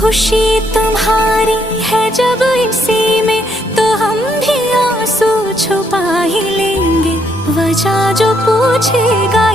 खुशी तुम्हारी है जब इसी में, तो हम भी आंसू छुपा ही लेंगे। वजह जो पूछेगा